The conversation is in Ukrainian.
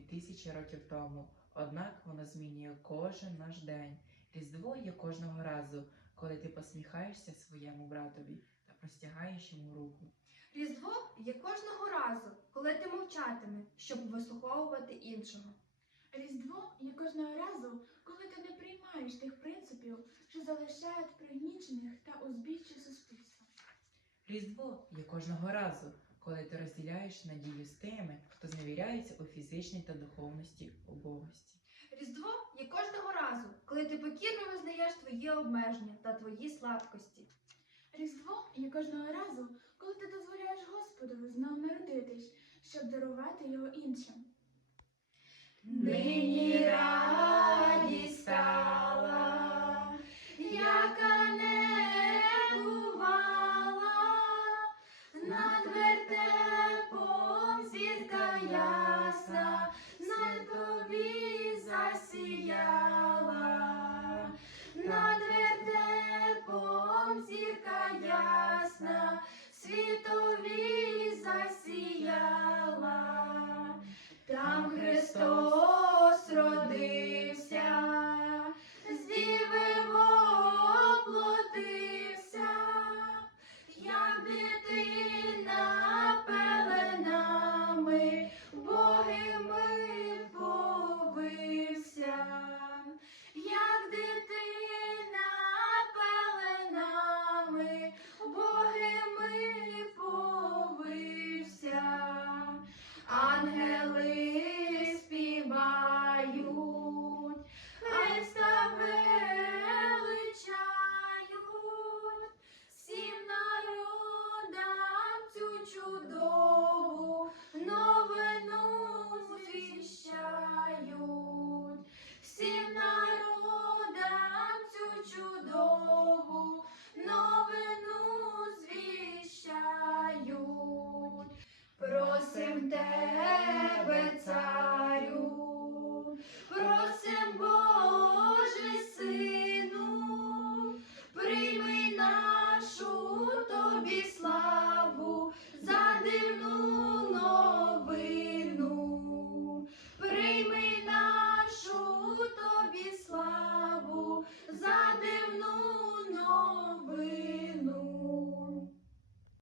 тисячі років тому, однак воно змінює кожен наш день. Різдво є кожного разу, коли ти посміхаєшся своєму братові та простягаєш йому руку. Різдво є кожного разу, коли ти мовчатиме, щоб вислуховувати іншого. Різдво є кожного разу, коли ти не приймаєш тих принципів, що залишають пригнічених та узбіччя суспільства. Різдво є кожного разу, коли ти розділяєш надію з тими, хто зневіряється у фізичній та духовності убогості. Різдво є кожного разу, коли ти покірно визнаєш твої обмеження та твої слабкості. Різдво є кожного разу, коли ти дозволяєш Господові знов народитись, щоб дарувати його іншим. Нині радість libertad.